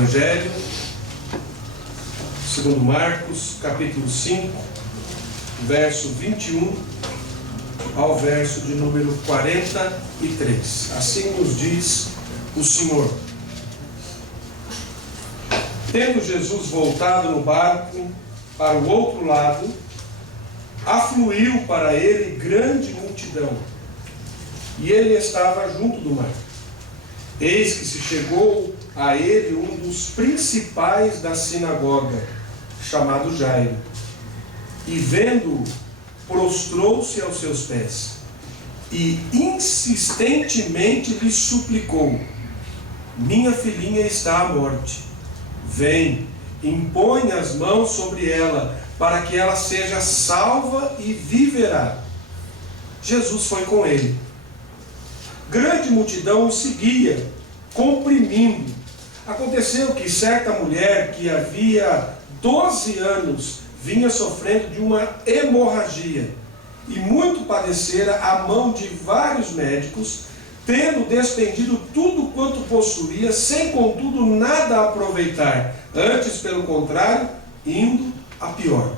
Evangelho, segundo Marcos, capítulo 5, verso 21 ao verso de número 43. Assim nos diz o Senhor. Tendo Jesus voltado no barco para o outro lado, afluiu para ele grande multidão, e ele estava junto do mar. Eis que se chegou a ele um dos principais da sinagoga, chamado Jairo, e vendo-o, prostrou-se aos seus pés, e insistentemente lhe suplicou: minha filhinha está à morte. Vem, impõe as mãos sobre ela, para que ela seja salva e viverá. Jesus foi com ele. Grande multidão o seguia, comprimindo. Aconteceu que certa mulher que havia 12 anos vinha sofrendo de uma hemorragia, e muito padecera à mão de vários médicos, tendo despendido tudo quanto possuía, sem contudo nada aproveitar, antes pelo contrário, indo a pior.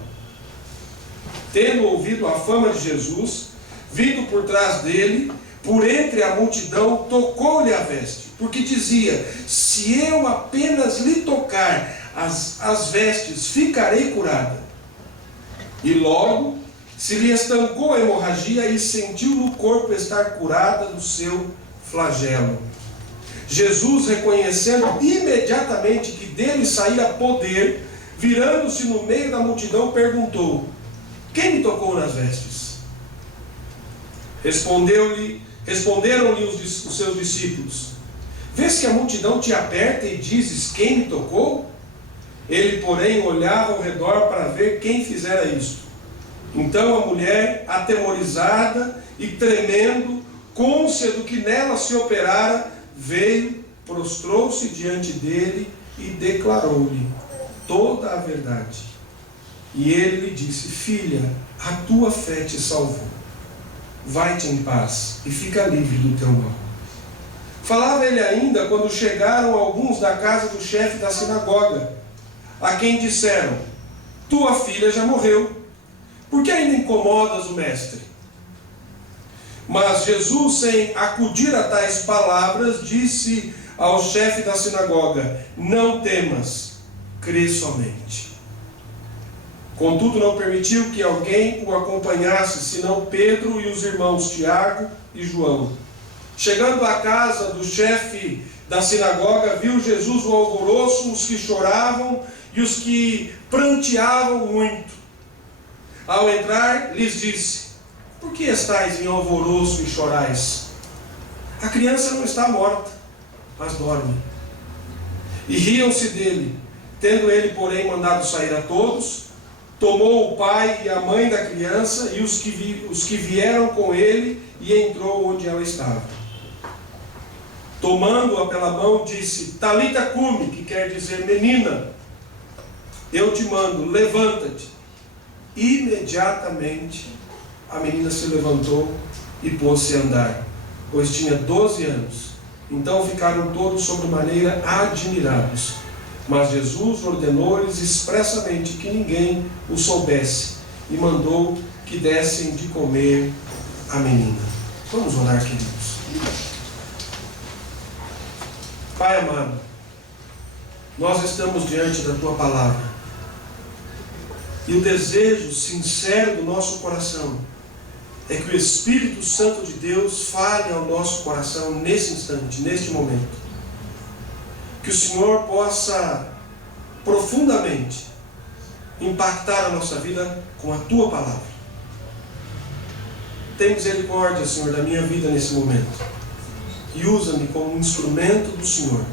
Tendo ouvido a fama de Jesus, vindo por trás dele, por entre a multidão, tocou-lhe a veste, porque dizia: se eu apenas lhe tocar as vestes, ficarei curada. E logo se lhe estancou a hemorragia e sentiu no corpo estar curada do seu flagelo. Jesus, reconhecendo imediatamente que dele saíra poder, virando-se no meio da multidão, perguntou: quem me tocou nas vestes? Responderam-lhe os seus discípulos: vês que a multidão te aperta e dizes: quem me tocou? Ele, porém, olhava ao redor para ver quem fizera isto. Então a mulher, atemorizada e tremendo, cônscia do que nela se operara, veio, prostrou-se diante dele e declarou-lhe toda a verdade. E ele lhe disse: filha, a tua fé te salvou. Vai-te em paz e fica livre do teu mal. Falava ele ainda quando chegaram alguns da casa do chefe da sinagoga, a quem disseram: tua filha já morreu, por que ainda incomodas o mestre? Mas Jesus, sem acudir a tais palavras, disse ao chefe da sinagoga: não temas, crê somente. Contudo, não permitiu que alguém o acompanhasse, senão Pedro e os irmãos Tiago e João. Chegando à casa do chefe da sinagoga, viu Jesus o alvoroço, os que choravam e os que pranteavam muito. Ao entrar, lhes disse: por que estáis em alvoroço e chorais? A criança não está morta, mas dorme. E riam-se dele. Tendo ele, porém, mandado sair a todos, tomou o pai e a mãe da criança e os que vieram com ele, e entrou onde ela estava. Tomando-a pela mão, disse: Talita cumi, que quer dizer: menina, eu te mando, levanta-te. Imediatamente a menina se levantou e pôs-se a andar, pois tinha 12 anos. Então ficaram todos sobremaneira admirados. Mas Jesus ordenou-lhes expressamente que ninguém o soubesse, e mandou que dessem de comer à menina. Vamos orar, queridos. Pai amado, nós estamos diante da Tua palavra, e o desejo sincero do nosso coração é que o Espírito Santo de Deus fale ao nosso coração nesse instante, neste momento. Que o Senhor possa profundamente impactar a nossa vida com a Tua palavra. Tem misericórdia, Senhor, da minha vida nesse momento, e usa-me como um instrumento do Senhor.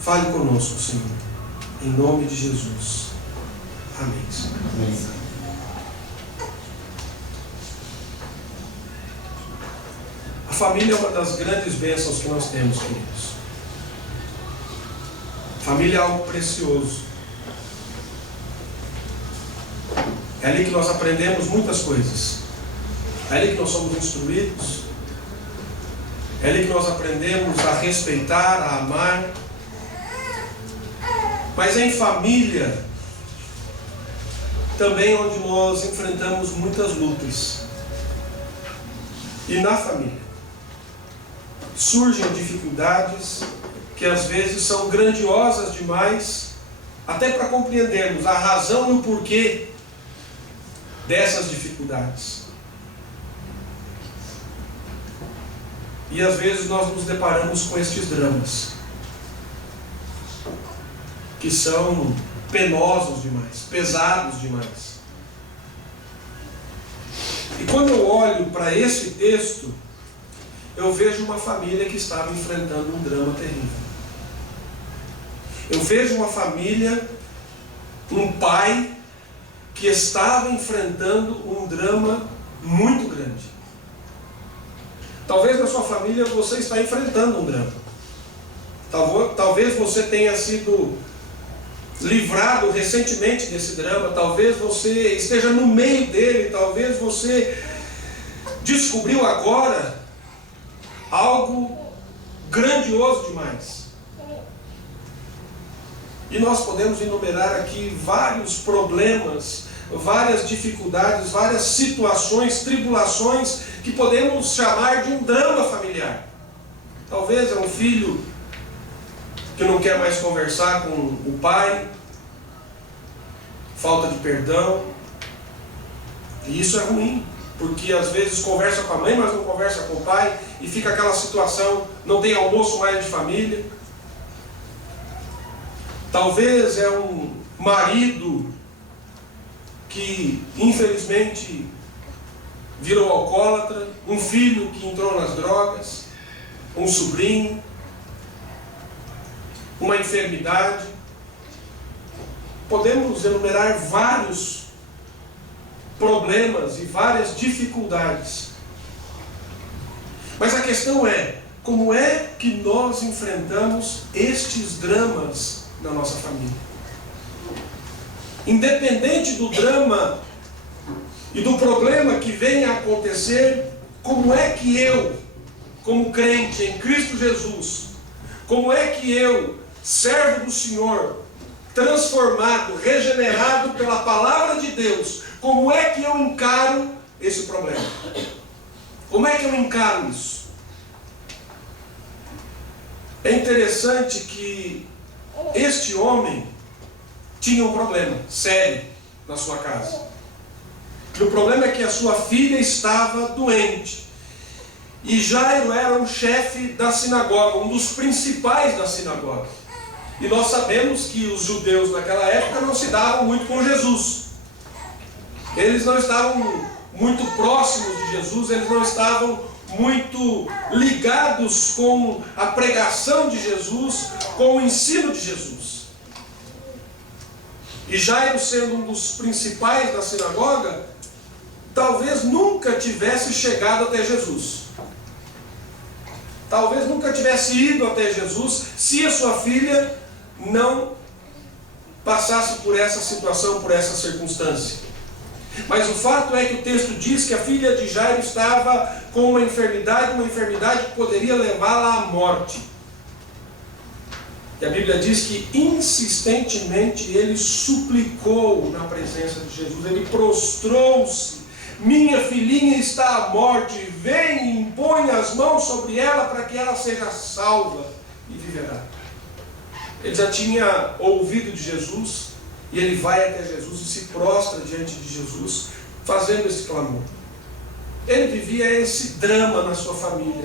Fale conosco, Senhor, em nome de Jesus. Amém. Amém. A família é uma das grandes bênçãos que nós temos, queridos. Família é algo precioso. É ali que nós aprendemos muitas coisas. É ali que nós somos instruídos. É ali que nós aprendemos a respeitar, a amar. Mas em família, também onde nós enfrentamos muitas lutas. E na família surgem dificuldades que às vezes são grandiosas demais, até para compreendermos a razão e o porquê dessas dificuldades. E às vezes nós nos deparamos com estes dramas, que são penosos demais, pesados demais. E quando eu olho para esse texto, eu vejo uma família que estava enfrentando um drama terrível. Eu vejo uma família, um pai, que estava enfrentando um drama muito grande. Talvez na sua família você está enfrentando um drama. Talvez você tenha sido livrado recentemente desse drama. Talvez você esteja no meio dele. Talvez você descobriu agora algo grandioso demais. E nós podemos enumerar aqui vários problemas, várias dificuldades, várias situações, tribulações que podemos chamar de um drama familiar. Talvez é um filho que não quer mais conversar com o pai, falta de perdão. E isso é ruim, porque às vezes conversa com a mãe, mas não conversa com o pai, e fica aquela situação, não tem almoço mais de família. Talvez é um marido que infelizmente virou alcoólatra, um filho que entrou nas drogas, um sobrinho, uma enfermidade. Podemos enumerar vários problemas e várias dificuldades. Mas a questão é, como é que nós enfrentamos estes dramas na nossa família? Independente do drama e do problema que venha a acontecer, como é que eu, como crente em Cristo Jesus, como é que eu, servo do Senhor, transformado, regenerado pela palavra de Deus, como é que eu encaro esse problema? Como é que eu encaro isso? É interessante que este homem tinha um problema sério na sua casa. E o problema é que a sua filha estava doente. E Jairo era um chefe da sinagoga, um dos principais da sinagoga. E nós sabemos que os judeus naquela época não se davam muito com Jesus. Eles não estavam muito próximos de Jesus, eles não estavam muito ligados com a pregação de Jesus, com o ensino de Jesus. E Jairo, sendo um dos principais da sinagoga, talvez nunca tivesse chegado até Jesus. Talvez nunca tivesse ido até Jesus se a sua filha não passasse por essa situação, por essa circunstância. Mas o fato é que o texto diz que a filha de Jairo estava com uma enfermidade que poderia levá-la à morte. E a Bíblia diz que insistentemente ele suplicou na presença de Jesus, ele prostrou-se: minha filhinha está à morte, vem e impõe as mãos sobre ela para que ela seja salva e viverá. Ele já tinha ouvido de Jesus, e ele vai até Jesus e se prostra diante de Jesus, fazendo esse clamor. Ele vivia esse drama na sua família,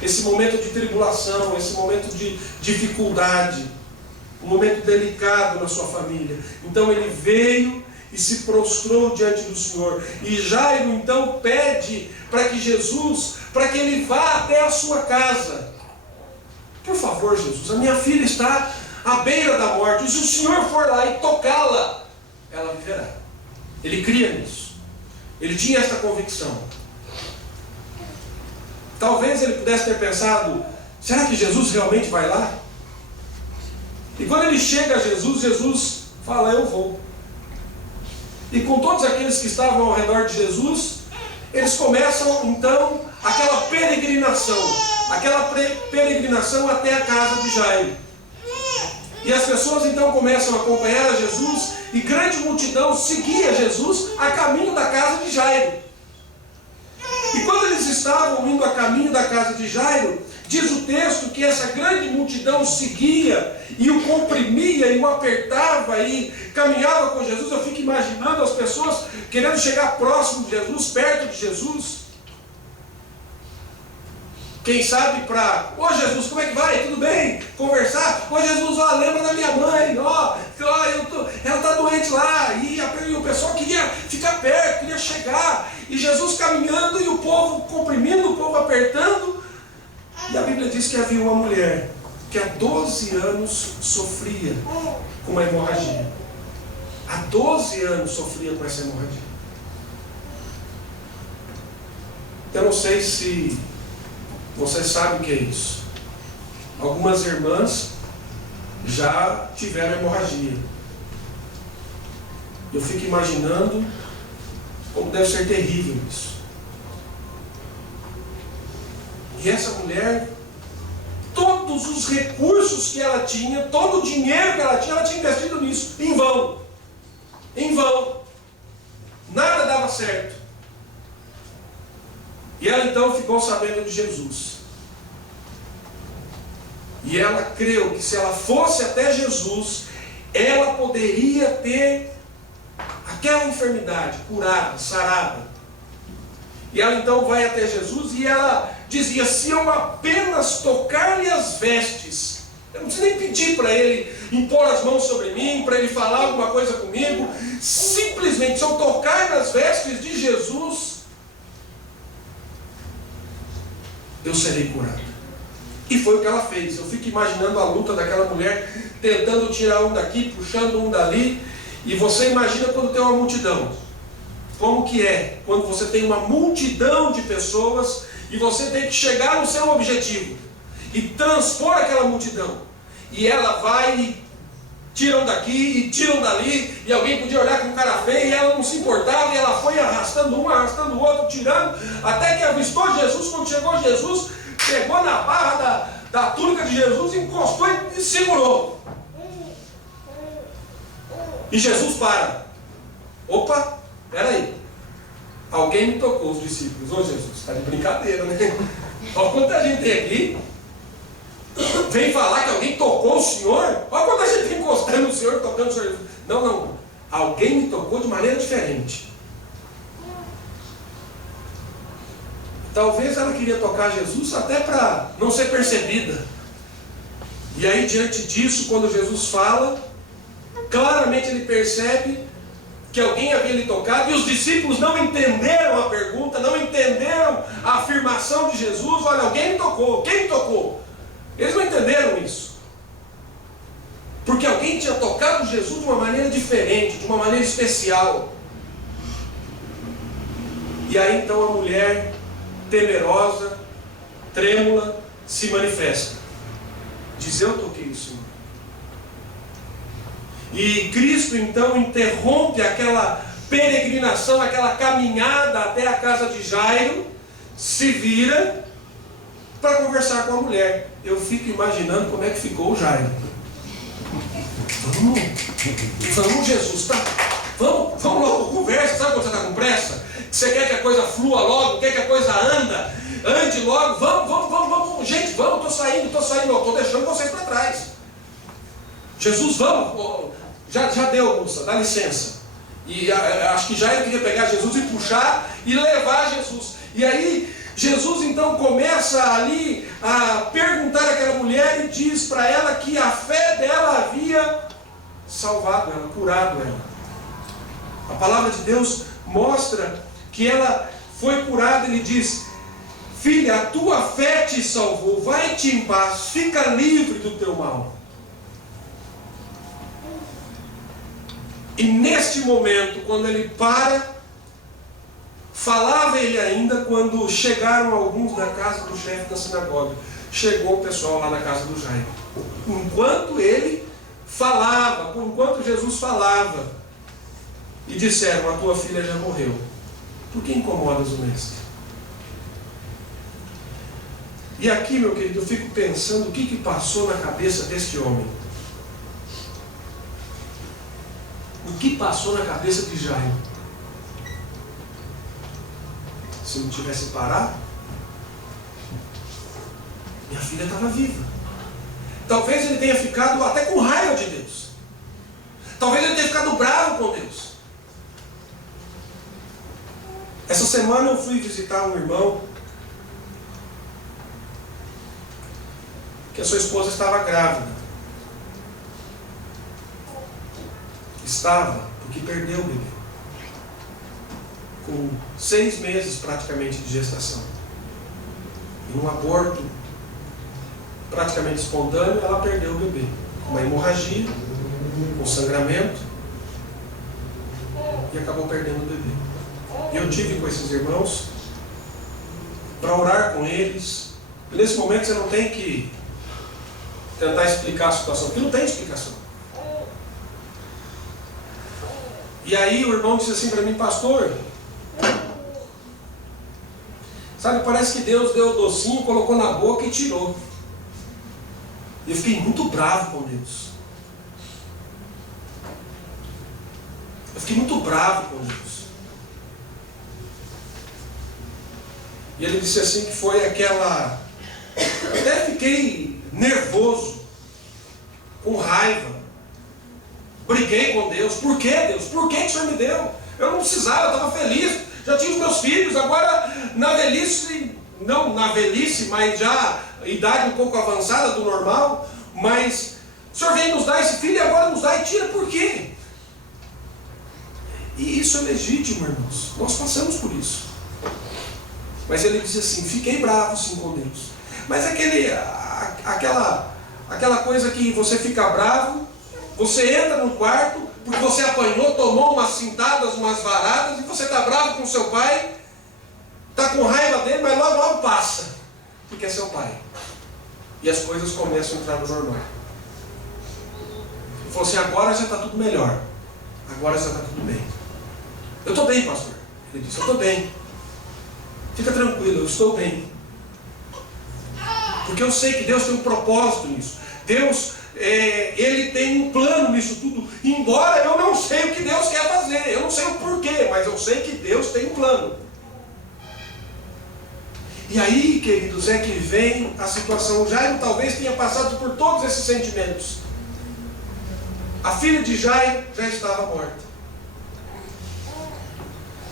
esse momento de tribulação, esse momento de dificuldade, um momento delicado na sua família. Então ele veio e se prostrou diante do Senhor. E Jairo então pede para que Jesus, para que ele vá até a sua casa. Por favor, Jesus, a minha filha está à beira da morte, e se o Senhor for lá e tocá-la, ela viverá. Ele cria nisso. Ele tinha essa convicção. Talvez ele pudesse ter pensado: será que Jesus realmente vai lá? E quando ele chega a Jesus, Jesus fala: eu vou. E com todos aqueles que estavam ao redor de Jesus, eles começam então aquela peregrinação até a casa de Jairo. E as pessoas então começam a acompanhar a Jesus, e grande multidão seguia Jesus a caminho da casa de Jairo. E quando eles estavam indo a caminho da casa de Jairo, diz o texto que essa grande multidão seguia e o comprimia e o apertava e caminhava com Jesus. Eu fico imaginando as pessoas querendo chegar próximo de Jesus, perto de Jesus. Quem sabe para, ô Jesus, como é que vai? Tudo bem? Conversar? Ô Jesus, ó, lembra da minha mãe, ela está doente lá. E o pessoal queria ficar perto, queria chegar. E Jesus caminhando e o povo comprimindo, o povo apertando. E a Bíblia diz que havia uma mulher que há 12 anos sofria com uma hemorragia. Há 12 anos sofria com essa hemorragia. Eu não sei se você sabe o que é isso. Algumas irmãs já tiveram hemorragia. Eu fico imaginando como deve ser terrível isso. E essa mulher, todos os recursos que ela tinha, todo o dinheiro que ela tinha investido nisso, em vão. Em vão. Nada dava certo. E ela então ficou sabendo de Jesus. E ela creu que se ela fosse até Jesus, ela poderia ter aquela enfermidade curada, sarada. E ela então vai até Jesus e ela dizia: se eu apenas tocar-lhe as vestes, eu não preciso nem pedir para ele impor as mãos sobre mim, para ele falar alguma coisa comigo, simplesmente se eu tocar nas vestes de Jesus, eu serei curado. E foi o que ela fez. Eu fico imaginando a luta daquela mulher, tentando tirar um daqui, puxando um dali. E você imagina quando tem uma multidão. Como que é quando você tem uma multidão de pessoas e você tem que chegar no seu objetivo e transpor aquela multidão. E ela vai e tiram daqui e tiram dali, e alguém podia olhar com cara feia e ela não se importava, e ela foi arrastando um, arrastando o outro, tirando, até que avistou Jesus. Quando chegou Jesus, pegou na barra da túnica de Jesus, encostou e segurou. E Jesus para. Opa, peraí. Alguém me tocou, os discípulos. Ô Jesus, está de brincadeira, né? Olha quanta gente tem aqui. Vem falar que alguém tocou o Senhor. Olha quanta gente tem encostando no Senhor, tocando o Senhor. Não. Alguém me tocou de maneira diferente. Talvez ela queria tocar Jesus até para não ser percebida. E aí, diante disso, quando Jesus fala, claramente ele percebe que alguém havia lhe tocado, e os discípulos não entenderam a pergunta, não entenderam a afirmação de Jesus. Olha, alguém me tocou. Quem me tocou? Eles não entenderam isso. Porque alguém tinha tocado Jesus de uma maneira diferente, de uma maneira especial. E aí então a mulher, temerosa, trêmula, se manifesta. Diz: eu toquei o Senhor. E Cristo então interrompe aquela peregrinação, aquela caminhada até a casa de Jairo, se vira para conversar com a mulher. Eu fico imaginando como é que ficou o Jairo. Vamos Jesus, tá? Vamos logo, conversa. Sabe quando você está com pressa? Você quer que a coisa flua logo, quer que a coisa ande logo. Vamos, gente, vamos, estou saindo, estou deixando vocês para trás. Jesus, vamos, já deu, moça, dá licença. E acho que Jairo queria pegar Jesus e puxar e levar Jesus. E aí Jesus então começa ali a perguntar àquela mulher e diz para ela que a fé dela havia salvado ela, curado ela. A palavra de Deus mostra que ela foi curada. Ele diz: filha, a tua fé te salvou, vai-te em paz, fica livre do teu mal. E neste momento, quando ele para, falava ele ainda, quando chegaram alguns da casa do chefe da sinagoga. Chegou o pessoal lá na casa do Jairo. Enquanto ele falava, enquanto Jesus falava, e disseram: a tua filha já morreu. Por que incomodas o mestre? E aqui, meu querido, eu fico pensando o que passou na cabeça deste homem. que passou na cabeça de Jairo? Se não tivesse parado, minha filha estava viva. Talvez ele tenha ficado até com raiva de Deus. Talvez ele tenha ficado bravo com Deus. Essa semana eu fui visitar um irmão que a sua esposa estava grávida. Estava, porque perdeu o bebê. Com 6 meses praticamente de gestação. E um aborto praticamente espontâneo, ela perdeu o bebê. Uma hemorragia, um sangramento, e acabou perdendo o bebê. E eu tive com esses irmãos para orar com eles. E nesse momento você não tem que tentar explicar a situação, porque não tem explicação. E aí o irmão disse assim para mim: pastor, sabe, parece que Deus deu o docinho, colocou na boca e tirou. E eu fiquei muito bravo com Deus. Eu fiquei muito bravo com Deus. E ele disse assim que foi aquela... Eu até fiquei nervoso, com raiva. Briguei com Deus. Por que, Deus? Por que o Senhor me deu? Eu não precisava, eu estava feliz. Já tinha os meus filhos, agora na velhice, não na velhice, mas já idade um pouco avançada do normal, mas o Senhor vem nos dar esse filho e agora nos dá e tira, por quê? E isso é legítimo, irmãos. Nós passamos por isso. Mas ele disse assim: fiquei bravo sim com Deus. Mas aquela coisa que você fica bravo, você entra no quarto, porque você apanhou, tomou umas cintadas, umas varadas, e você está bravo com seu pai, está com raiva dele, mas logo logo passa, porque é seu pai. E as coisas começam a entrar no normal. Ele falou assim: agora já está tudo melhor, agora já está tudo bem. Eu estou bem, pastor. Ele disse: eu estou bem. Fica tranquilo, eu estou bem. Porque eu sei que Deus tem um propósito nisso. Deus, Ele tem um plano nisso tudo. Embora eu não sei o que Deus quer fazer, eu não sei o porquê, mas eu sei que Deus tem um plano. E aí, queridos, é que vem a situação. Jairo talvez tenha passado por todos esses sentimentos. A filha de Jairo já estava morta.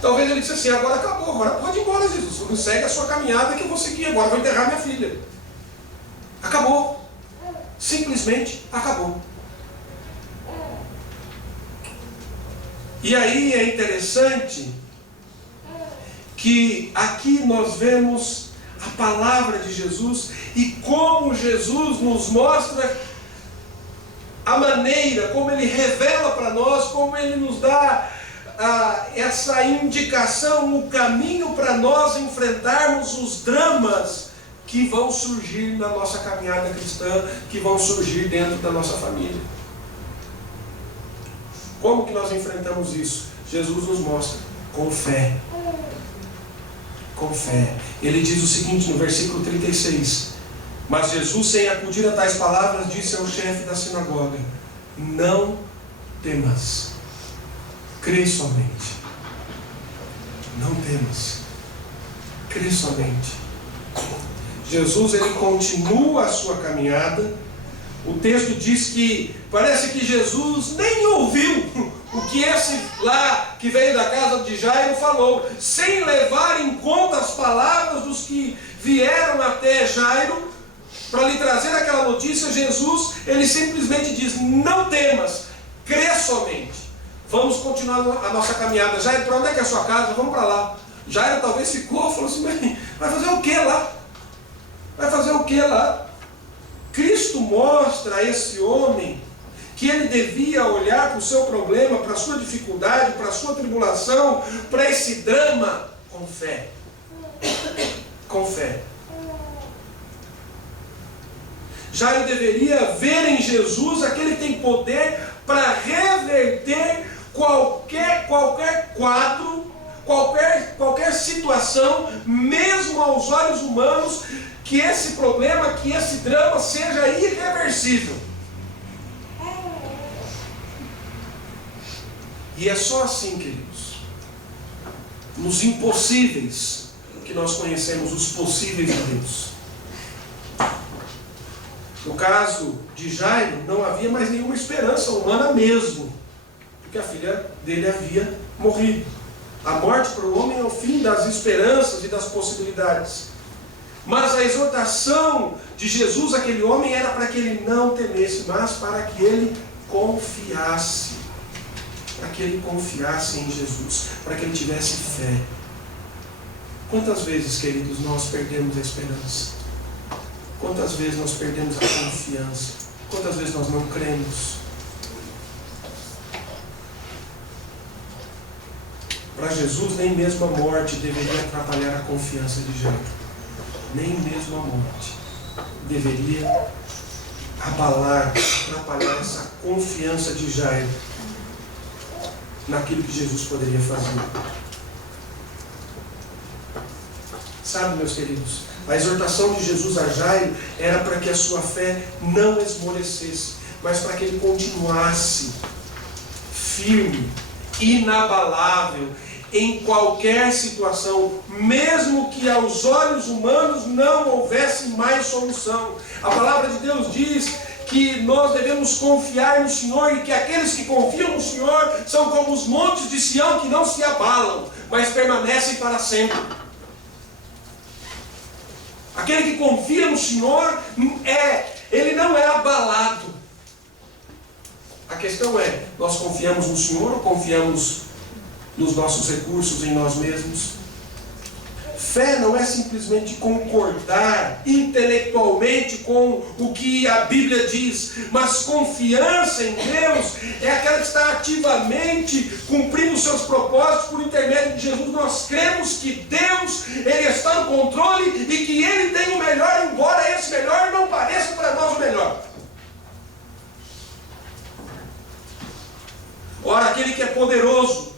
Talvez ele disse assim: agora acabou, agora pode ir embora, Jesus. Segue a sua caminhada que eu vou seguir, agora eu vou enterrar minha filha. Acabou. Simplesmente acabou. E aí é interessante que aqui nós vemos a palavra de Jesus e como Jesus nos mostra a maneira, como Ele revela para nós, como Ele nos dá essa indicação, o caminho para nós enfrentarmos os dramas que vão surgir na nossa caminhada cristã, que vão surgir dentro da nossa família. Como que nós enfrentamos isso? Jesus nos mostra: com fé. Com fé. Ele diz o seguinte no versículo 36: mas Jesus, sem acudir a tais palavras, disse ao chefe da sinagoga: não temas, crê somente. Não temas, crê somente. Jesus, ele continua a sua caminhada. O texto diz que parece que Jesus nem ouviu o que esse lá que veio da casa de Jairo falou, sem levar em conta as palavras dos que vieram até Jairo para lhe trazer aquela notícia. Jesus, ele simplesmente diz: não temas, crê somente. Vamos continuar a nossa caminhada. Jairo, para onde é que é a sua casa? Vamos para lá. Jairo talvez ficou, falou assim: vai fazer o que lá? Vai fazer o que lá? Cristo mostra a esse homem que ele devia olhar para o seu problema, para a sua dificuldade, para a sua tribulação, para esse drama, com fé. Com fé. Jairo deveria ver em Jesus aquele que tem poder para reverter qualquer quadro, qualquer situação, mesmo aos olhos humanos, que esse problema, que esse drama seja irreversível. E é só assim, queridos, nos impossíveis, que nós conhecemos os possíveis de Deus. No caso de Jairo, não havia mais nenhuma esperança humana mesmo, porque a filha dele havia morrido. A morte para o homem é o fim das esperanças e das possibilidades. Mas a exortação de Jesus àquele homem era para que ele não temesse, mas para que ele confiasse. Para que ele confiasse em Jesus, para que ele tivesse fé. Quantas vezes, queridos, nós perdemos a esperança? Quantas vezes nós perdemos a confiança? Quantas vezes nós não cremos? Para Jesus, nem mesmo a morte deveria atrapalhar a confiança de Jairo. Nem mesmo a morte deveria abalar, atrapalhar essa confiança de Jairo naquilo que Jesus poderia fazer. Sabe, meus queridos, a exortação de Jesus a Jairo era para que a sua fé não esmorecesse, mas para que ele continuasse firme, inabalável, em qualquer situação, mesmo que aos olhos humanos não houvesse mais solução. A palavra de Deus diz que nós devemos confiar no Senhor, e que aqueles que confiam no Senhor são como os montes de Sião, que não se abalam, mas permanecem para sempre. Aquele que confia no Senhor, ele não é abalado. A questão é, nós confiamos no Senhor ou confiamos nos nossos recursos, em nós mesmos? Fé não é simplesmente concordar intelectualmente com o que a Bíblia diz, mas confiança em Deus é aquela que está ativamente cumprindo os seus propósitos por intermédio de Jesus. Nós cremos que Deus, Ele está no controle e que Ele tem o melhor, embora esse melhor não pareça para nós o melhor. Ora, aquele que é poderoso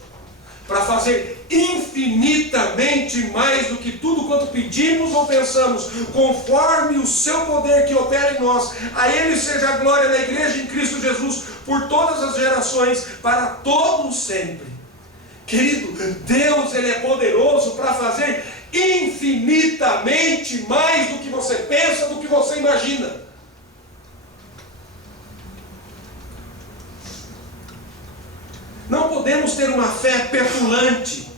para fazer infinitamente mais do que tudo quanto pedimos ou pensamos, conforme o seu poder que opera em nós, a Ele seja a glória da igreja em Cristo Jesus, por todas as gerações, para todos sempre. Querido, Deus, Ele é poderoso para fazer infinitamente mais do que você pensa, do que você imagina. Não podemos ter uma fé petulante,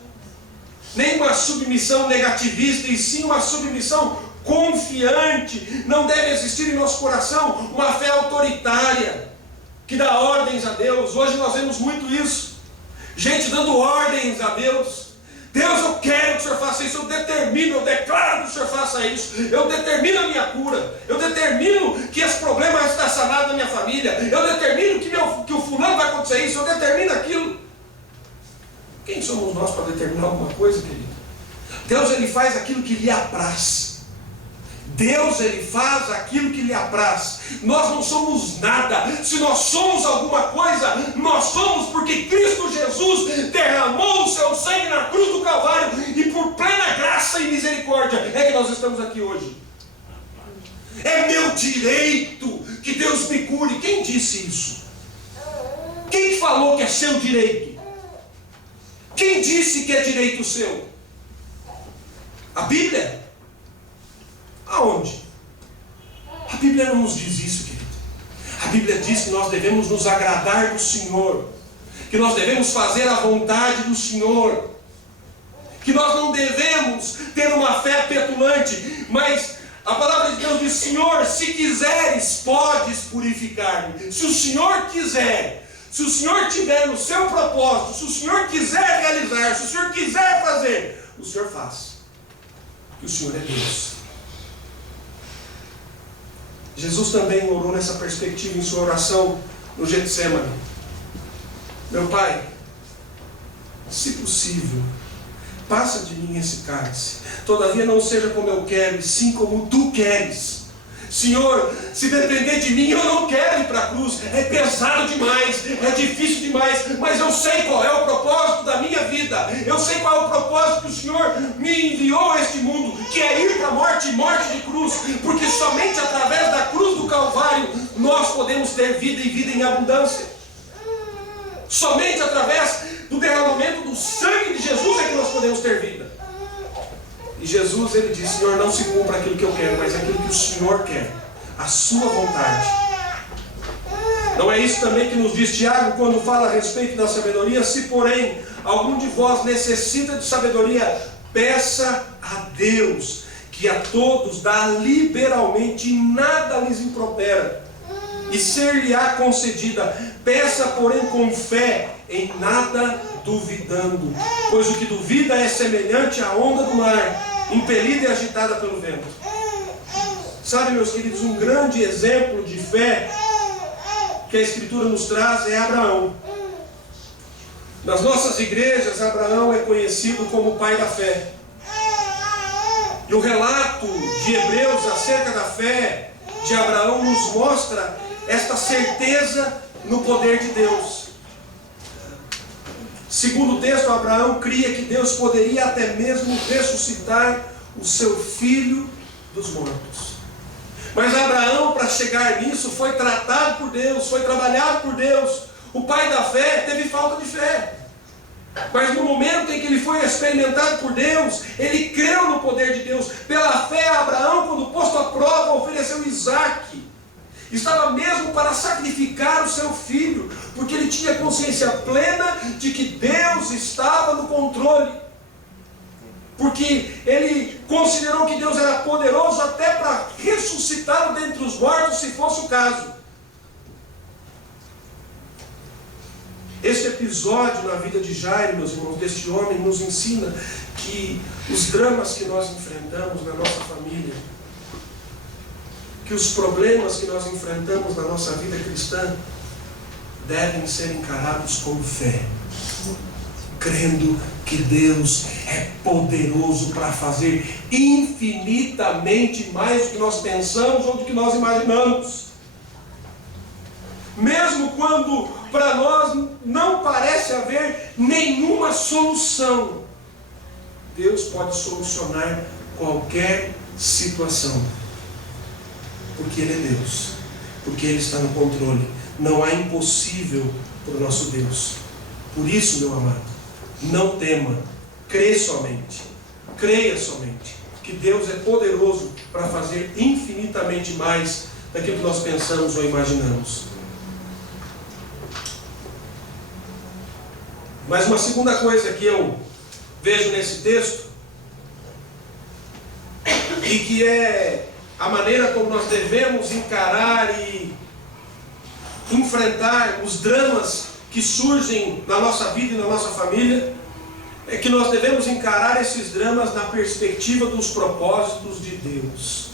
nem uma submissão negativista, e sim uma submissão confiante. Não deve existir em nosso coração uma fé autoritária, que dá ordens a Deus. Hoje nós vemos muito isso, gente dando ordens a Deus. Deus, eu quero que o Senhor faça isso, eu determino, eu declaro que o Senhor faça isso, eu determino a minha cura, eu determino que esse problema vai estar sanado na minha família, eu determino que o fulano vai acontecer isso, eu determino aquilo. Quem somos nós para determinar alguma coisa, querido? Deus, Ele faz aquilo que lhe apraz. Deus, Ele faz aquilo que lhe apraz. Nós não somos nada. Se nós somos alguma coisa, nós somos porque Cristo Jesus derramou o seu sangue na cruz do Calvário, e por plena graça e misericórdia é que nós estamos aqui hoje. É meu direito que Deus me cure. Quem disse isso? Quem falou que é seu direito? Quem disse que é direito seu? A Bíblia? Aonde? A Bíblia não nos diz isso, querido. A Bíblia diz que nós devemos nos agradar do Senhor, que nós devemos fazer a vontade do Senhor, que nós não devemos ter uma fé petulante, mas a palavra de Deus diz: Senhor, se quiseres, podes purificar-me. Se o Senhor quiser, se o Senhor tiver no seu propósito, se o Senhor quiser realizar, se o Senhor quiser fazer, o Senhor faz, que o Senhor é Deus. Jesus também orou nessa perspectiva em sua oração no Getsemane. Meu Pai, se possível, passa de mim esse cálice, todavia não seja como eu quero, e sim como tu queres. Senhor, se depender de mim, eu não quero ir para a cruz, é pesado demais, é difícil demais, mas eu sei qual é o propósito da minha vida, eu sei qual é o propósito que o Senhor me enviou a este mundo, que é ir para a morte, e morte de cruz, porque somente através da cruz do Calvário nós podemos ter vida, e vida em abundância. Somente através do derramamento do sangue de Jesus é que nós podemos ter vida. E Jesus, ele diz: Senhor, não se cumpra aquilo que eu quero, mas aquilo que o Senhor quer, a sua vontade. Não é isso também que nos diz Tiago quando fala a respeito da sabedoria? Se porém algum de vós necessita de sabedoria, peça a Deus, que a todos dá liberalmente e nada lhes impropera, e ser-lhe-á concedida. Peça, porém, com fé, em nada duvidando, pois o que duvida é semelhante à onda do mar, impelida e agitada pelo vento. Sabe, meus queridos, um grande exemplo de fé que a Escritura nos traz é Abraão. Nas nossas igrejas, Abraão é conhecido como o pai da fé. E o relato de Hebreus acerca da fé de Abraão nos mostra esta certeza no poder de Deus. Segundo o texto, Abraão cria que Deus poderia até mesmo ressuscitar o seu filho dos mortos. Mas Abraão, para chegar nisso, foi tratado por Deus, foi trabalhado por Deus. O pai da fé teve falta de fé. Mas no momento em que ele foi experimentado por Deus, ele creu no poder de Deus. Pela fé, Abraão, quando posto à prova, ofereceu Isaque. Estava mesmo para sacrificar o seu filho, porque ele tinha consciência plena de que Deus estava no controle. Porque ele considerou que Deus era poderoso até para ressuscitá-lo dentre os mortos, se fosse o caso. Este episódio na vida de Jairo, meus irmãos, deste homem, nos ensina que os dramas que nós enfrentamos na nossa família, que os problemas que nós enfrentamos na nossa vida cristã, devem ser encarados com fé, crendo que Deus é poderoso para fazer infinitamente mais do que nós pensamos ou do que nós imaginamos. Mesmo quando para nós não parece haver nenhuma solução, Deus pode solucionar qualquer situação, porque Ele é Deus, porque Ele está no controle. Não há impossível para o nosso Deus. Por isso, meu amado, não tema, crê somente, creia somente, que Deus é poderoso para fazer infinitamente mais daquilo que nós pensamos ou imaginamos. Mas uma segunda coisa que eu vejo nesse texto, e que é a maneira como nós devemos encarar e enfrentar os dramas que surgem na nossa vida e na nossa família, é que nós devemos encarar esses dramas na perspectiva dos propósitos de Deus.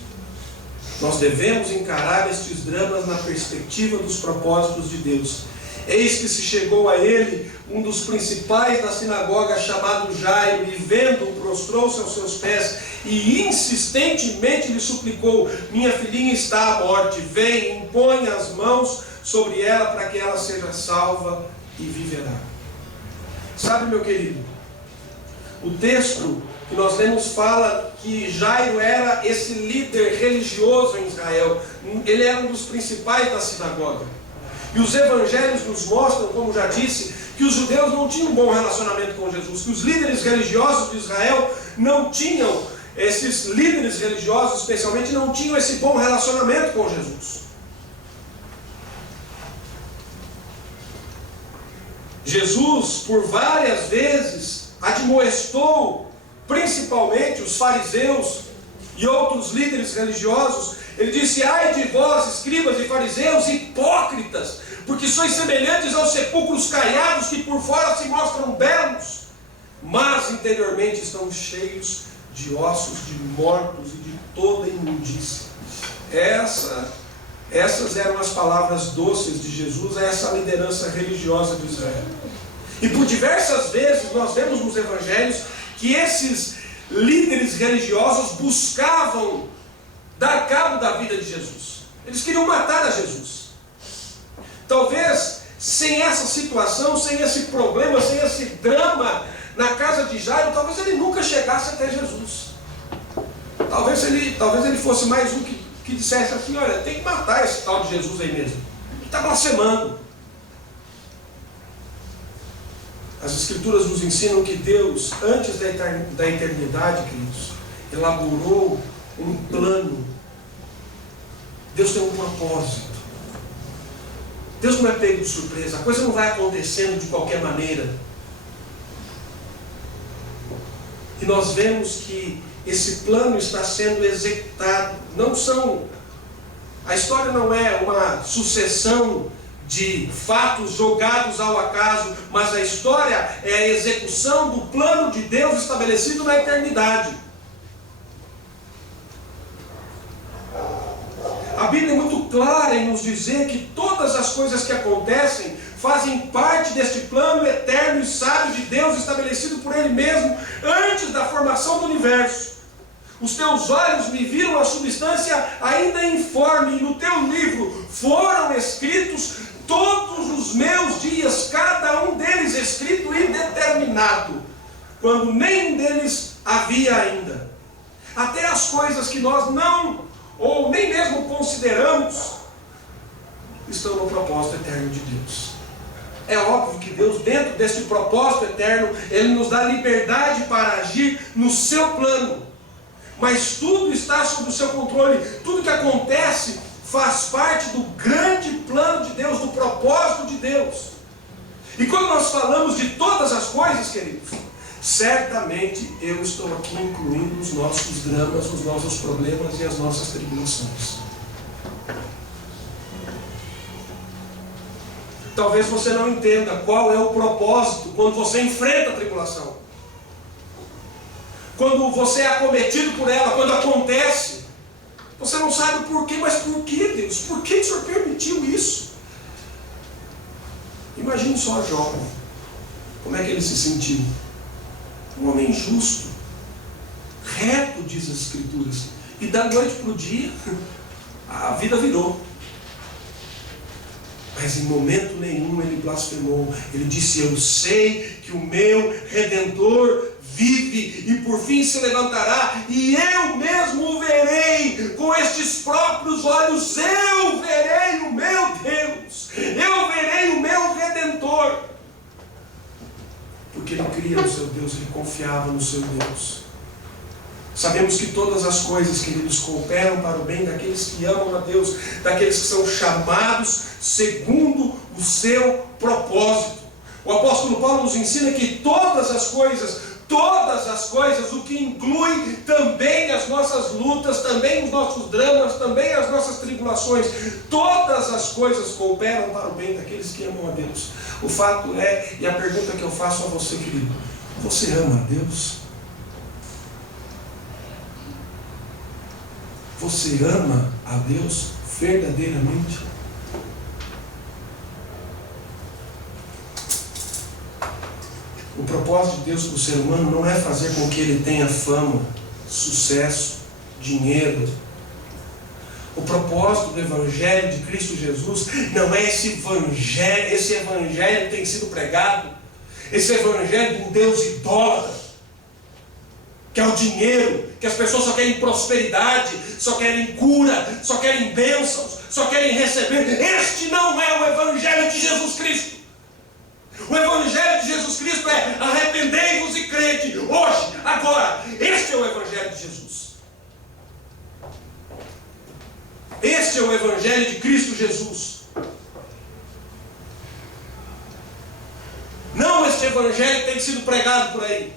Nós devemos encarar estes dramas na perspectiva dos propósitos de Deus. Eis que se chegou a ele um dos principais da sinagoga, chamado Jairo, e vendo-o, prostrou-se aos seus pés e insistentemente lhe suplicou: minha filhinha está à morte, vem, impõe as mãos sobre ela para que ela seja salva e viverá. Sabe, meu querido, o texto que nós lemos fala que Jairo era esse líder religioso em Israel. Ele era um dos principais da sinagoga. E os evangelhos nos mostram, como já disse, que os judeus não tinham um bom relacionamento com Jesus, que os líderes religiosos de Israel não tinham, esses líderes religiosos especialmente, não tinham esse bom relacionamento com Jesus. Jesus, por várias vezes, admoestou principalmente os fariseus e outros líderes religiosos. Ele disse: ai de vós, escribas e fariseus, hipócritas, porque sois semelhantes aos sepulcros caiados, que por fora se mostram belos, mas interiormente estão cheios de ossos de mortos e de toda imundícia. Essas eram as palavras doces de Jesus a essa liderança religiosa de Israel. E por diversas vezes nós vemos nos evangelhos que esses líderes religiosos buscavam dar cabo da vida de Jesus. Eles queriam matar a Jesus. Talvez sem essa situação, sem esse problema, sem esse drama na casa de Jairo, talvez ele nunca chegasse até Jesus. Talvez ele fosse mais um que dissesse assim: olha, tem que matar esse tal de Jesus aí mesmo, ele está blasfemando. As Escrituras nos ensinam que Deus, antes da eternidade, queridos, elaborou um plano. Deus tem um propósito. Deus não é pego de surpresa. A coisa não vai acontecendo de qualquer maneira. E nós vemos que esse plano está sendo executado. A história não é uma sucessão de fatos jogados ao acaso, mas a história é a execução do plano de Deus estabelecido na eternidade. A Bíblia é muito clara em nos dizer que todas as coisas que acontecem fazem parte deste plano eterno e sábio de Deus estabelecido por Ele mesmo antes da formação do universo. Os teus olhos me viram a substância ainda informe, e no teu livro foram escritos todos os meus dias, cada um deles escrito e determinado, quando nenhum deles havia ainda. Até as coisas que nós não, ou nem mesmo consideramos, estão no propósito eterno de Deus. É óbvio que Deus, dentro deste propósito eterno, Ele nos dá liberdade para agir no seu plano. Mas tudo está sob o seu controle. Tudo que acontece faz parte do grande plano de Deus, do propósito de Deus. E quando nós falamos de todas as coisas, queridos, certamente eu estou aqui incluindo os nossos dramas, os nossos problemas e as nossas tribulações. Talvez você não entenda qual é o propósito quando você enfrenta a tribulação. Quando você é acometido por ela, quando acontece, você não sabe o porquê, mas por que, Deus? Por que o Senhor permitiu isso? Imagine só Jó, como é que ele se sentiu? Um homem justo, reto, diz as Escrituras, e da noite para o dia, a vida virou. Mas em momento nenhum ele blasfemou. Ele disse: eu sei que o meu Redentor vive e por fim se levantará, e eu mesmo o verei com estes próprios olhos. Eu verei o meu Deus, eu verei o meu Redentor. Porque ele cria no seu Deus, ele confiava no seu Deus. Sabemos que todas as coisas, queridos, cooperam para o bem daqueles que amam a Deus, daqueles que são chamados segundo o seu propósito. O apóstolo Paulo nos ensina que todas as coisas, o que inclui também as nossas lutas, também os nossos dramas, também as nossas tribulações, todas as coisas cooperam para o bem daqueles que amam a Deus. O fato é, e a pergunta que eu faço a você, querido: você ama a Deus? Você ama a Deus verdadeiramente? O propósito de Deus para o ser humano não é fazer com que ele tenha fama, sucesso, dinheiro. O propósito do Evangelho de Cristo Jesus não é esse evangelho que tem sido pregado, esse evangelho de um Deus idólatra, que é o dinheiro, que as pessoas só querem prosperidade, só querem cura, só querem bênçãos, só querem receber. Este não é o Evangelho de Jesus Cristo. O Evangelho de Jesus Cristo é: arrependei-vos e crede, hoje, agora. Este é o Evangelho de Jesus. Este é o Evangelho de Cristo Jesus. Não este Evangelho que tem sido pregado por aí.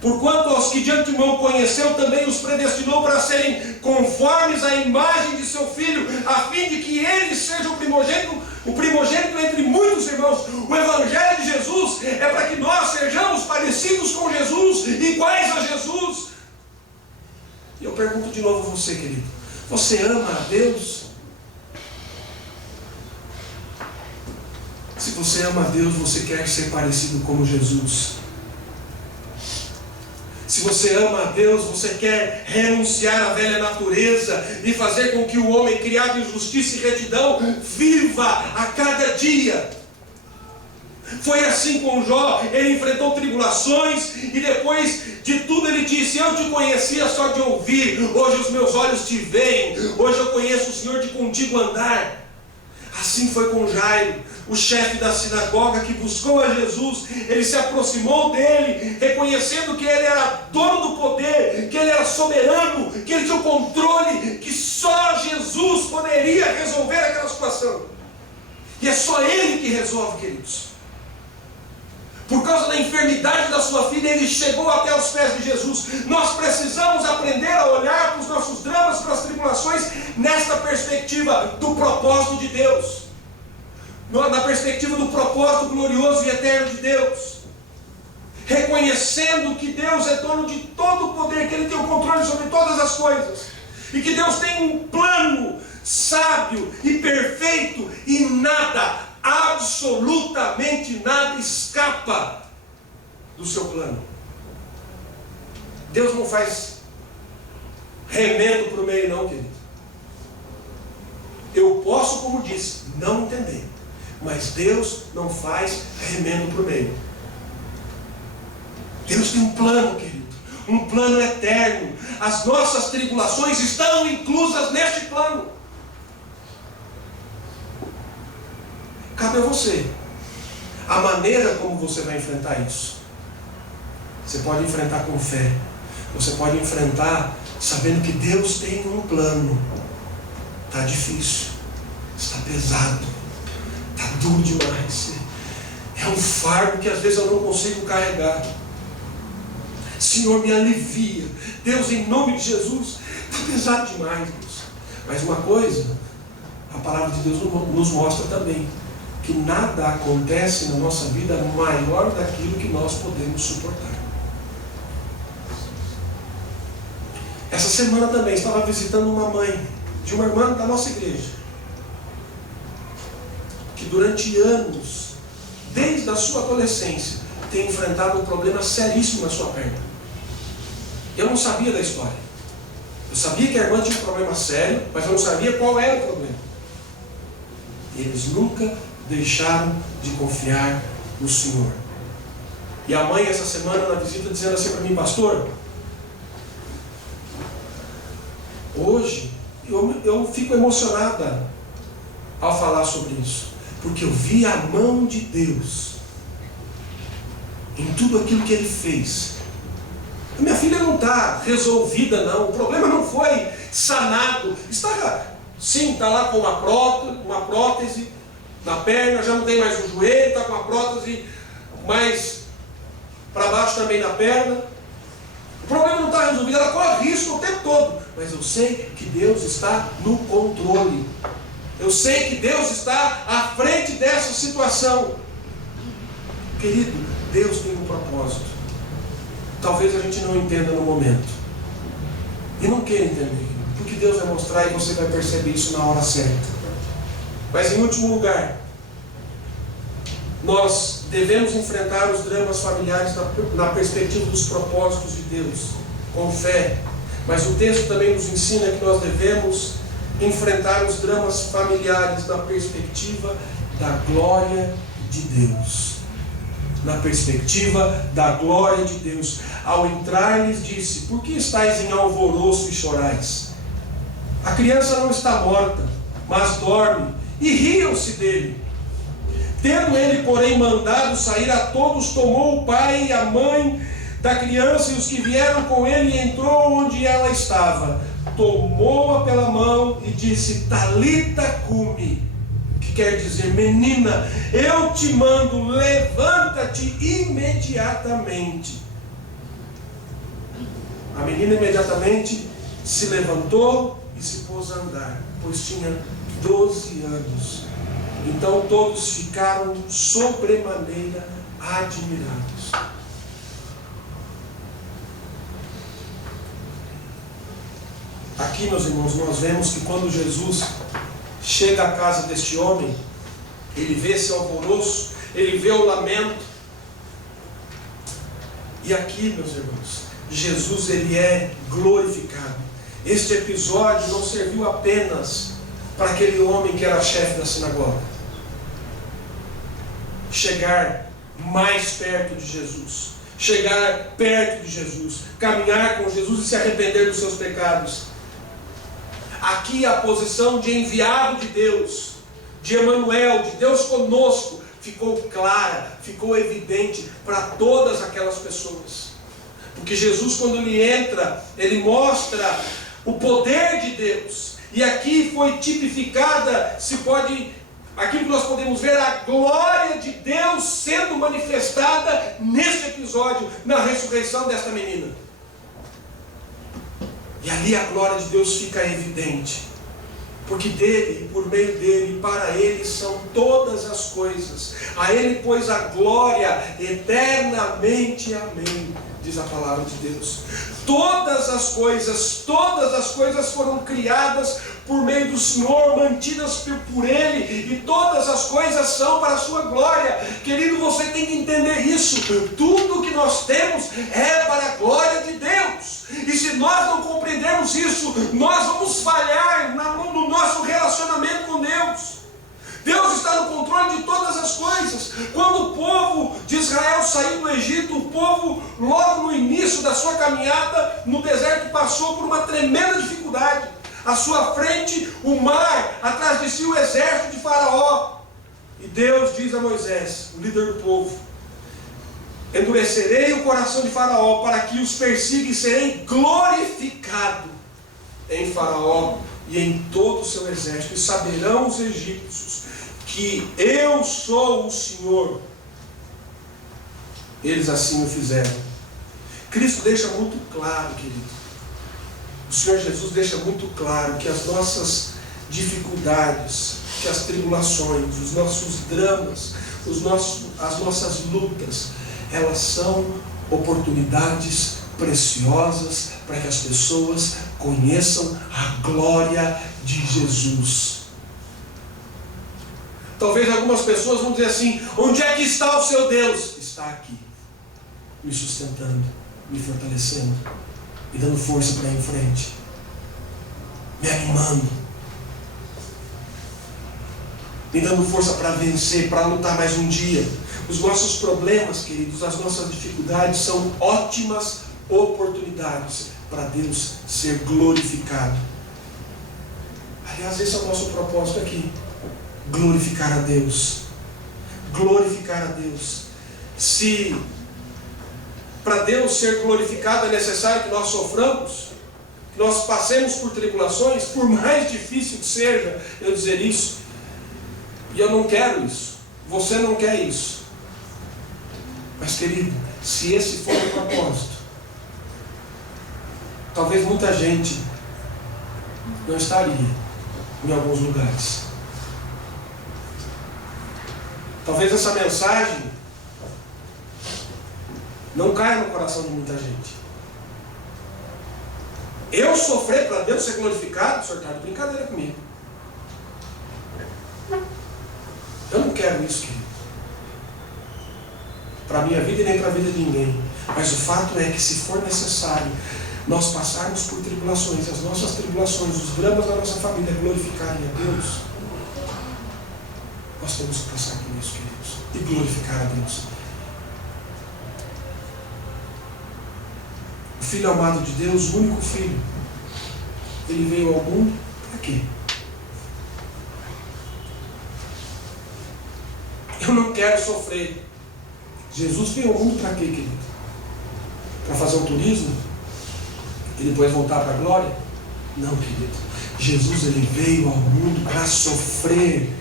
Porquanto aos que de antemão conheceu, também os predestinou para serem conformes à imagem de seu Filho, a fim de que ele seja o primogênito entre muitos irmãos. O Evangelho de Jesus é para que nós sejamos parecidos com Jesus, iguais a Jesus. E eu pergunto de novo a você, querido: você ama a Deus? Se você ama a Deus, você quer ser parecido como Jesus. Se você ama a Deus, você quer renunciar à velha natureza e fazer com que o homem criado em justiça e retidão viva a cada dia. Foi assim com Jó. Ele enfrentou tribulações e depois de tudo ele disse: eu te conhecia só de ouvir, hoje os meus olhos te veem, hoje eu conheço o Senhor de contigo andar. Assim foi com Jairo. o chefe da sinagoga que buscou a Jesus, ele se aproximou dele, reconhecendo que ele era dono do poder, que ele era soberano, que ele tinha o controle, que só Jesus poderia resolver aquela situação. E é só ele que resolve, queridos. Por causa da enfermidade da sua filha, ele chegou até os pés de Jesus. Nós precisamos aprender a olhar para os nossos dramas, para as tribulações, nesta perspectiva do propósito de Deus, na perspectiva do propósito glorioso e eterno de Deus, reconhecendo que Deus é dono de todo o poder, que Ele tem o controle sobre todas as coisas, e que Deus tem um plano sábio e perfeito, e nada, absolutamente nada escapa do seu plano. Deus não faz remendo para o meio, não, querido. Eu posso, como disse, não entender, mas Deus não faz remendo para o meio. Deus tem um plano, querido, um plano eterno. As nossas tribulações estão inclusas neste plano. Cabe a você a maneira como você vai enfrentar isso. Você pode enfrentar com fé, você pode enfrentar sabendo que Deus tem um plano. Está difícil, está pesado, está duro demais, é um fardo que às vezes eu não consigo carregar. Senhor, me alivia. Deus, em nome de Jesus, está pesado demais, Deus. Mas uma coisa, a palavra de Deus nos mostra também, que nada acontece na nossa vida maior daquilo que nós podemos suportar. Essa semana também estava visitando uma mãe de uma irmã da nossa igreja, que durante anos, desde a sua adolescência, tem enfrentado um problema seríssimo na sua perna. Eu não sabia da história. Eu sabia que a irmã tinha um problema sério, mas eu não sabia qual era o problema. Eles nunca deixaram de confiar no Senhor. E a mãe essa semana na visita dizendo assim para mim: pastor, hoje eu fico emocionada ao falar sobre isso, porque eu vi a mão de Deus em tudo aquilo que Ele fez. A minha filha não está resolvida, não, o problema não foi sanado, está lá com uma prótese na perna, já não tem mais o joelho, está com a prótese mais para baixo também na perna. O problema não está resolvido, ela corre risco o tempo todo, mas eu sei que Deus está no controle. Eu sei que Deus está à frente dessa situação. Querido, Deus tem um propósito. Talvez a gente não entenda no momento, e não queira entender, porque Deus vai mostrar e você vai perceber isso na hora certa. Mas em último lugar, nós devemos enfrentar os dramas familiares na perspectiva dos propósitos de Deus, com fé. Mas o texto também nos ensina que nós devemos enfrentar os dramas familiares na perspectiva da glória de Deus. Na perspectiva da glória de Deus. Ao entrar, lhes disse: por que estáis em alvoroço e chorais? A criança não está morta, mas dorme. E riam-se dele. Tendo ele, porém, mandado sair a todos, tomou o pai e a mãe da criança e os que vieram com ele, e entrou onde ela estava. Tomou-a pela mão e disse: Talita cumi, que quer dizer: menina, eu te mando, levanta-te imediatamente. A menina imediatamente se levantou e se pôs a andar, pois tinha 12 anos. Então todos ficaram sobremaneira admirados. Aqui, meus irmãos, nós vemos que quando Jesus chega à casa deste homem, ele vê esse alvoroço, ele vê o lamento. E aqui, meus irmãos, Jesus, ele é glorificado. Este episódio não serviu apenas para aquele homem que era chefe da sinagoga chegar mais perto de Jesus, chegar perto de Jesus, caminhar com Jesus e se arrepender dos seus pecados. Aqui a posição de enviado de Deus de Emanuel, de Deus conosco, ficou clara, ficou evidente para todas aquelas pessoas. Porque Jesus, quando ele entra, ele mostra o poder de Deus. E aqui foi tipificada, aquilo que nós podemos ver, a glória de Deus sendo manifestada nesse episódio, na ressurreição desta menina. E ali a glória de Deus fica evidente. Porque dele, por meio dele, para ele são todas as coisas. A ele, pois, a glória eternamente. Amém. Diz a palavra de Deus. Todas as coisas foram criadas por meio do Senhor, mantidas por Ele, e todas as coisas são para a sua glória. Querido, você tem que entender isso. Tudo que nós temos é para a glória de Deus. E se nós não compreendermos isso, nós vamos falhar no nosso relacionamento com Deus. Deus está no controle de todas as coisas. Quando o povo de Israel saiu do Egito, o povo, logo no início da sua caminhada no deserto, passou por uma tremenda dificuldade. À sua frente, o mar, atrás de si o exército de Faraó. E Deus diz a Moisés, o líder do povo: endurecerei o coração de Faraó para que os persiga, e serei glorificado em Faraó e em todo o seu exército, e saberão os egípcios que eu sou o Senhor. Eles assim o fizeram. Cristo deixa muito claro, querido, o Senhor Jesus deixa muito claro que as nossas dificuldades, que as tribulações, os nossos dramas, as nossas lutas, elas são oportunidades preciosas para que as pessoas conheçam a glória de Jesus. Talvez algumas pessoas vão dizer assim: onde é que está o seu Deus? Está aqui, me sustentando, me fortalecendo, me dando força para ir em frente, me animando, me dando força para vencer, para lutar mais um dia. Os nossos problemas, queridos, as nossas dificuldades são ótimas oportunidades para Deus ser glorificado. Aliás, esse é o nosso propósito aqui: glorificar a Deus. Glorificar a Deus. Se para Deus ser glorificado é necessário que nós soframos, que nós passemos por tribulações, por mais difícil que seja eu dizer isso, e eu não quero isso, você não quer isso. Mas, querido, se esse for o propósito, talvez muita gente não estaria em alguns lugares. Talvez essa mensagem não caia no coração de muita gente. Eu sofrer para Deus ser glorificado? O senhor está de brincadeira comigo. Eu não quero isso, querido, para a minha vida e nem para a vida de ninguém. Mas o fato é que, se for necessário nós passarmos por tribulações, as nossas tribulações, os dramas da nossa família glorificarem a Deus, nós temos que passar por isso, queridos, e glorificar a Deus. O Filho amado de Deus, o único Filho, ele veio ao mundo para quê? Eu não quero sofrer. Jesus veio ao mundo para quê, querido? Para fazer um turismo? E depois voltar para a glória? Não, querido. Jesus, ele veio ao mundo para sofrer.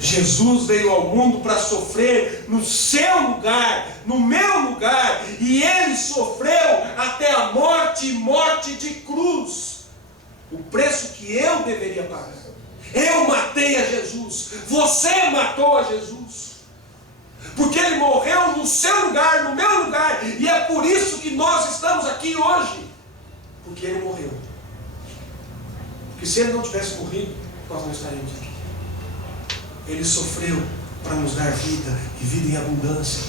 Jesus veio ao mundo para sofrer no seu lugar, no meu lugar, e ele sofreu até a morte, morte de cruz, o preço que eu deveria pagar. Eu matei a Jesus, você matou a Jesus, porque ele morreu no seu lugar, no meu lugar, e é por isso que nós estamos aqui hoje, porque ele morreu. Porque se ele não tivesse morrido, nós não estaríamos aqui. Ele sofreu para nos dar vida, e vida em abundância.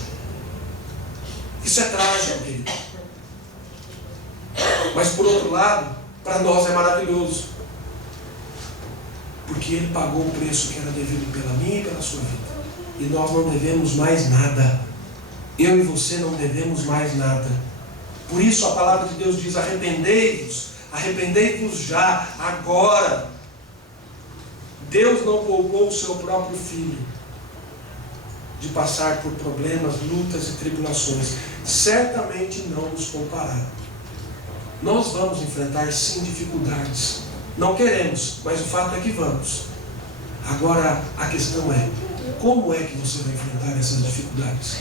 Isso é trágico, querido. Mas por outro lado, para nós é maravilhoso, porque ele pagou o preço que era devido pela minha e pela sua vida. E nós não devemos mais nada. Eu e você não devemos mais nada. Por isso a palavra de Deus diz: arrependei-vos, arrependei-vos já, agora, Deus não poupou o seu próprio Filho de passar por problemas, lutas e tribulações. Certamente não nos poupará. Nós vamos enfrentar sim dificuldades. Não queremos, mas o fato é que vamos. Agora a questão é, como é que você vai enfrentar essas dificuldades?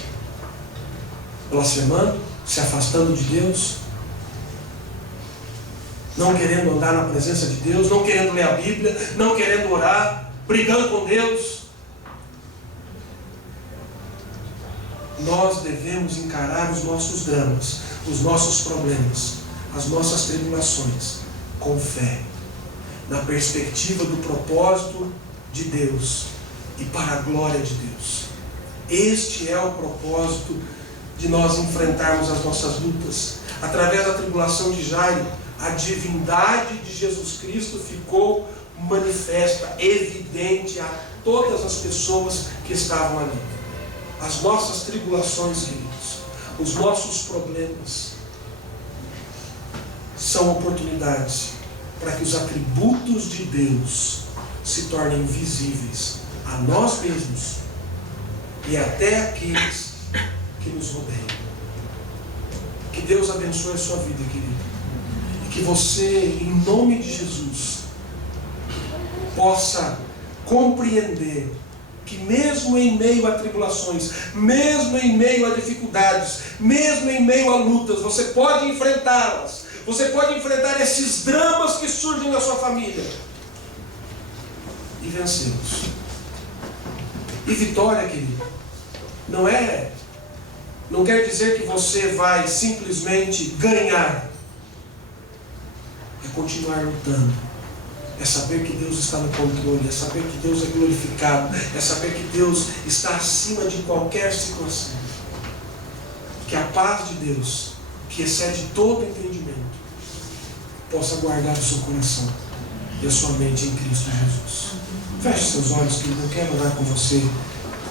Blasfemando? Se afastando de Deus? Não querendo andar na presença de Deus? Não querendo ler a Bíblia? Não querendo orar? Brigando com Deus? Nós devemos encarar os nossos dramas, os nossos problemas, as nossas tribulações com fé, na perspectiva do propósito de Deus e para a glória de Deus. Este é o propósito de nós enfrentarmos as nossas lutas. Através da tribulação de Jairo, a divindade de Jesus Cristo ficou manifesta, evidente a todas as pessoas que estavam ali. As nossas tribulações, queridos, os nossos problemas são oportunidades para que os atributos de Deus se tornem visíveis a nós mesmos e até aqueles que nos rodeiam. Que Deus abençoe a sua vida, querido, e que você, em nome de Jesus, possa compreender que mesmo em meio a tribulações, mesmo em meio a dificuldades, mesmo em meio a lutas, você pode enfrentá-las. Você pode enfrentar esses dramas que surgem na sua família e vencê-los. E vitória, querido, não quer dizer que você vai simplesmente ganhar. É continuar lutando. É saber que Deus está no controle, é saber que Deus é glorificado, é saber que Deus está acima de qualquer situação. Que a paz de Deus, que excede todo entendimento, possa guardar o seu coração e a sua mente em Cristo Jesus. Feche seus olhos, que eu quero orar com você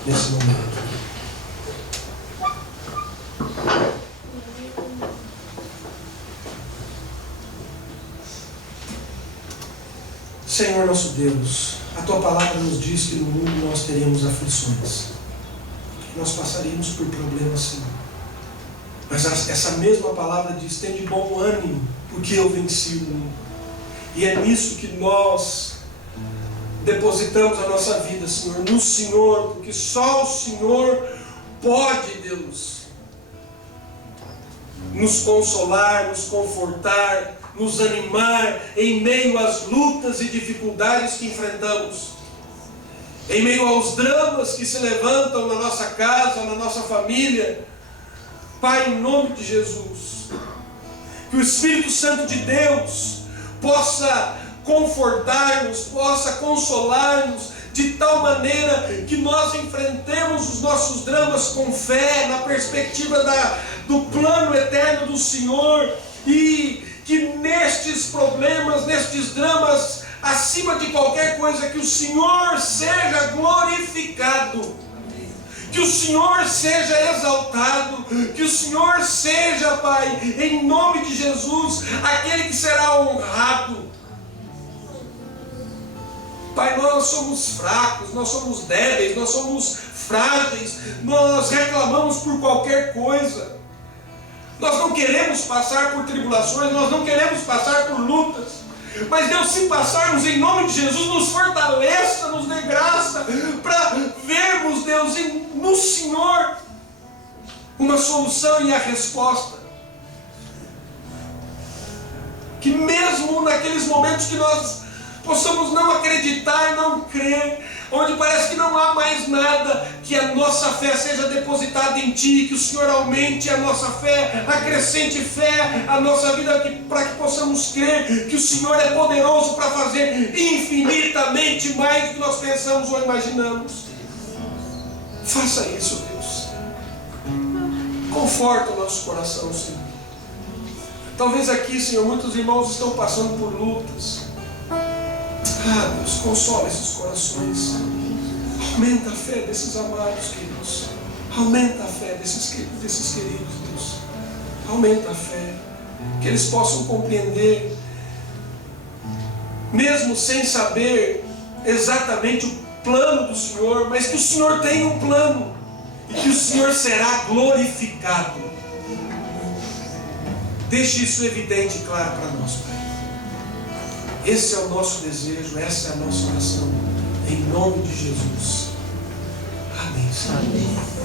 nesse momento. Senhor nosso Deus, a Tua palavra nos diz que no mundo nós teremos aflições, que nós passaríamos por problemas, Senhor. Mas essa mesma palavra diz: tem de bom ânimo, porque eu venci o mundo. E é nisso que nós depositamos a nossa vida, Senhor, no Senhor, porque só o Senhor pode, Deus, nos consolar, nos confortar, nos animar em meio às lutas e dificuldades que enfrentamos, em meio aos dramas que se levantam na nossa casa, na nossa família. Pai, em nome de Jesus, que o Espírito Santo de Deus possa confortar-nos, possa consolar-nos, de tal maneira que nós enfrentemos os nossos dramas com fé, na perspectiva do plano eterno do Senhor, e que nestes problemas, nestes dramas, acima de qualquer coisa, que o Senhor seja glorificado, que o Senhor seja exaltado, que o Senhor seja, Pai, em nome de Jesus, aquele que será honrado. Pai, nós somos fracos, nós somos débeis, nós somos frágeis, nós reclamamos por qualquer coisa. Nós não queremos passar por tribulações, nós não queremos passar por lutas. Mas Deus, se passarmos, em nome de Jesus, nos fortaleça, nos dê graça para vermos, Deus, no Senhor uma solução e a resposta. Que mesmo naqueles momentos que nós possamos não acreditar, não crer, onde parece que não há mais nada, que a nossa fé seja depositada em Ti, que o Senhor aumente a nossa fé, acrescente fé à nossa vida, para que possamos crer que o Senhor é poderoso para fazer infinitamente mais do que nós pensamos ou imaginamos. Faça isso, Deus. Conforta o nosso coração, Senhor. Talvez aqui, Senhor, muitos irmãos estão passando por lutas. Ah, Deus, consola esses corações. Aumenta a fé desses amados, queridos. Aumenta a fé desses queridos, Deus. Aumenta a fé. Que eles possam compreender, mesmo sem saber exatamente o plano do Senhor, mas que o Senhor tem um plano e que o Senhor será glorificado. Deixe isso evidente e claro para nós, Pai. Esse é o nosso desejo, essa é a nossa oração, em nome de Jesus. Amém, Senhor. Amém.